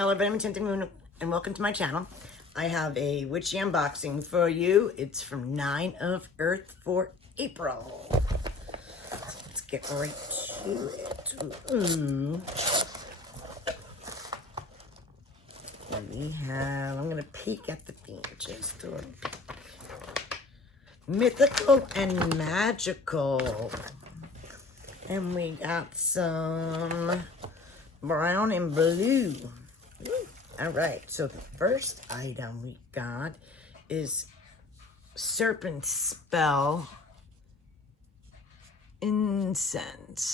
Hello, I'm Tintin Moon, and welcome to my channel. I have a witchy unboxing for you. It's from 9 of Earth for April. Let's get right to it. Ooh. And we have, I'm going to peek at the theme just a little bit. Mythical and magical. And we got some brown and blue. All right, so the first item we got is Serpent Spell Incense.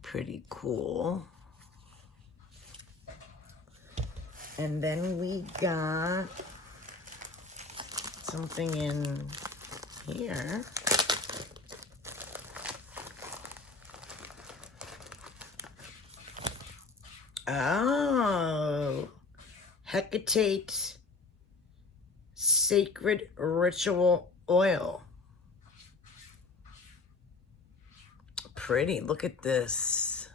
Pretty cool. And then we got something in here. Oh, Hecate Sacred Ritual Oil. Pretty, look at this.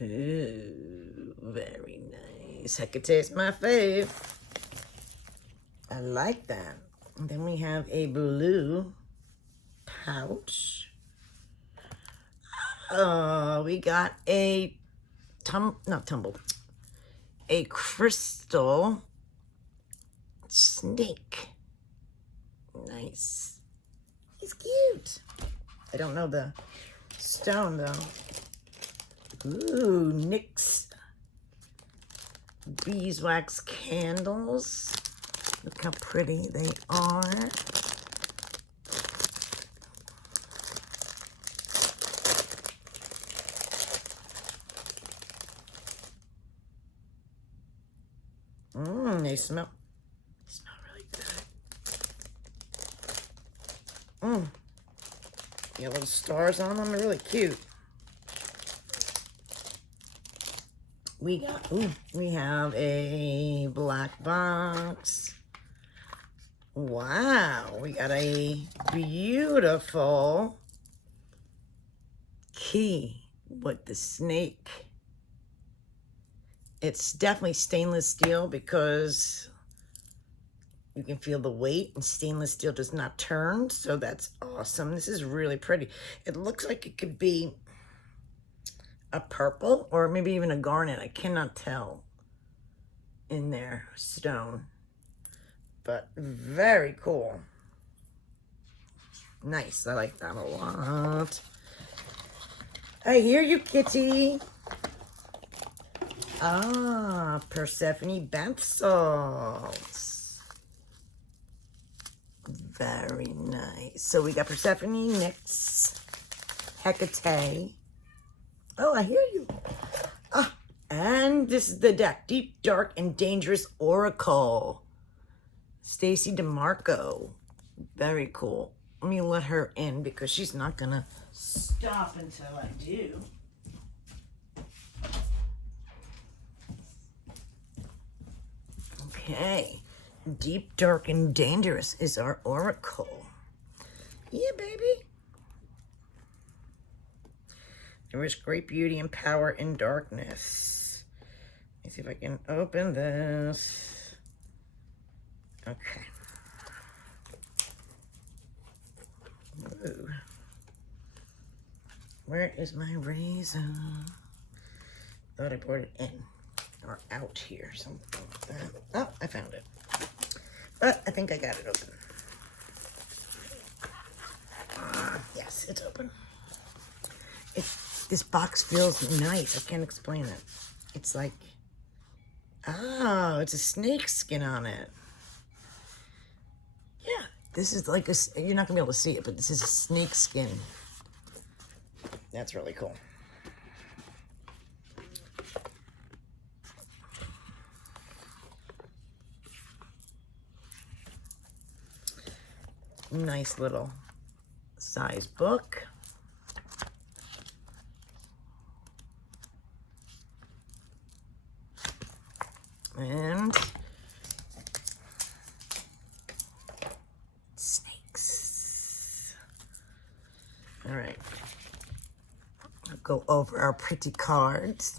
Ooh, very nice. Hecate is my fave. I like that. And then we have a blue pouch. Oh, we got a a crystal snake. Nice. He's cute. I don't know the stone though. Ooh, NYX beeswax candles. Look how pretty they are. They smell really good. Yeah, little stars on them are really cute. We have a black box. Wow, we got a beautiful key with the snake. It's definitely stainless steel because you can feel the weight, and stainless steel does not turn, so that's awesome. This is really pretty. It looks like it could be a purple or maybe even a garnet. I cannot tell in there, stone. But very cool. Nice, I like that a lot. I hear you, kitty. Ah, Persephone bath salts. Very nice. So we got Persephone, NYX, Hecate. Oh, I hear you. Ah, and this is the deck. Deep, Dark, and Dangerous Oracle. Stacy DeMarco. Very cool. Let me let her in because she's not going to stop until I do. Okay. Deep, Dark, and Dangerous is our oracle. Yeah, baby. There is great beauty and power in darkness. Let me see if I can open this. Okay. Ooh. Where is my razor? Thought I brought it in or out here, something like that. Oh, I found it. But I think I got it open. Yes, it's open. This box feels nice. I can't explain it. It's like, oh, it's a snake skin on it. Yeah, this is like you're not gonna be able to see it, but this is a snake skin. That's really cool. Nice little size book. And snakes. All right. go over our pretty cards.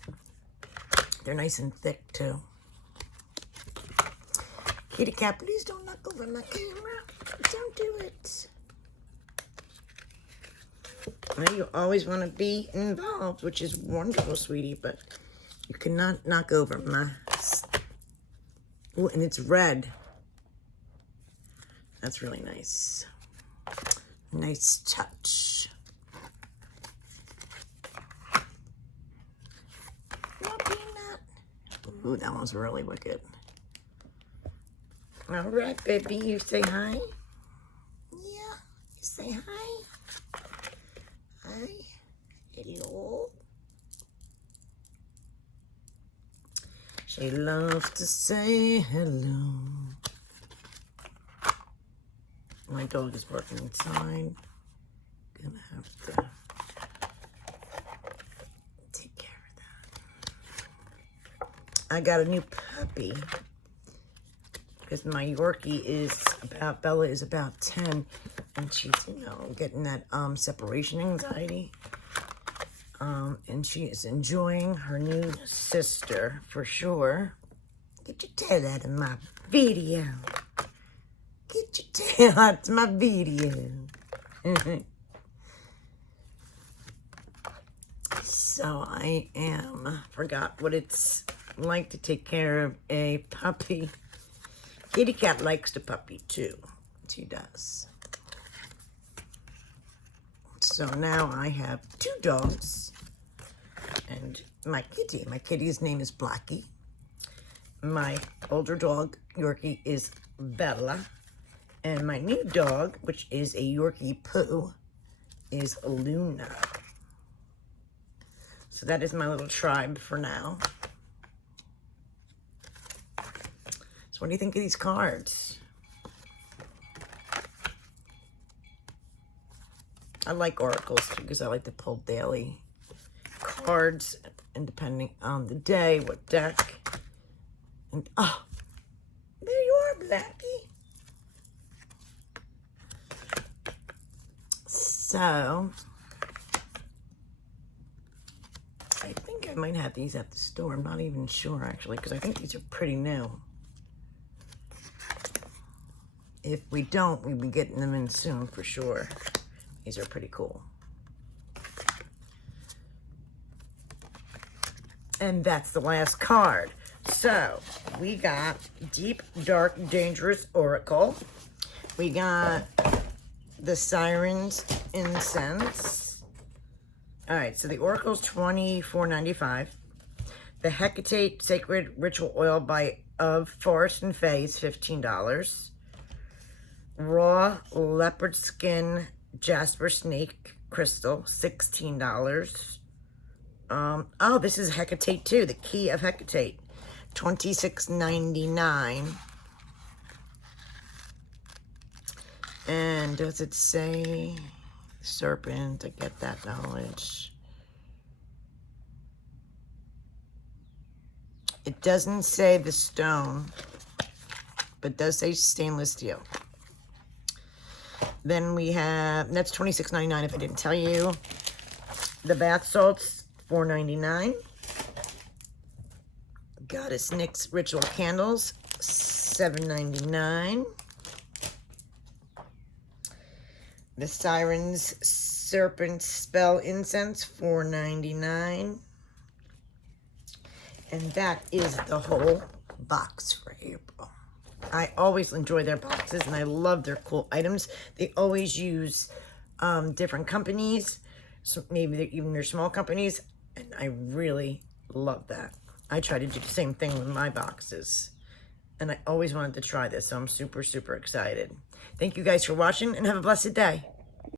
They're nice and thick too. Kitty cat, please don't knock over my camera. Don't do it. Well, you always want to be involved, which is wonderful, sweetie, but you cannot knock over my... Oh, and it's red. That's really nice. Nice touch. No peanut. Ooh, that one's really wicked. All right, baby, you say hi? Yeah, you say hi? Hi. Hello. She loves to say hello. My dog is working inside. Gonna have to take care of that. I got a new puppy because my Yorkie is about, Bella is about 10, and she's, you know, getting that separation anxiety. And she is enjoying her new sister for sure. Get your tail out of my video. Get your tail out of my video. So I forgot what it's like to take care of a puppy. Kitty cat likes the puppy too. She does. So now I have 2 dogs. And my kitty's name is Blackie. My older dog, Yorkie, is Bella. And my new dog, which is a Yorkie Poo, is Luna. So that is my little tribe for now. So what do you think of these cards? I like oracles because I like to pull daily cards, and depending on the day, what deck. And oh, there you are, Blackie. So I think I might have these at the store. I'm not even sure actually, because I think these are pretty new. If we don't, we'll be getting them in soon for sure. These are pretty cool. And that's the last card. So we got Deep, Dark, Dangerous Oracle. We got the Siren's Incense. All right, so the Oracle's $24.95. The Hecate Sacred Ritual Oil of Forest and Fae is $15. Raw Leopard Skin Jasper Snake Crystal, $16. Oh, this is Hecate too, the Key of Hecate, $26.99. And does it say serpent? I get that knowledge. It doesn't say the stone, but it does say stainless steel. Then we have, that's $26.99 if I didn't tell you. The bath salts, $4.99. Goddess Nyx Ritual Candles, $7.99. The Siren's Serpent Spell Incense, $4.99. And that is the whole box for April. I always enjoy their boxes, and I love their cool items. They always use different companies, so maybe even they're small companies, and I really love that. I try to do the same thing with my boxes, and I always wanted to try this, so I'm super, super excited. Thank you guys for watching, and have a blessed day.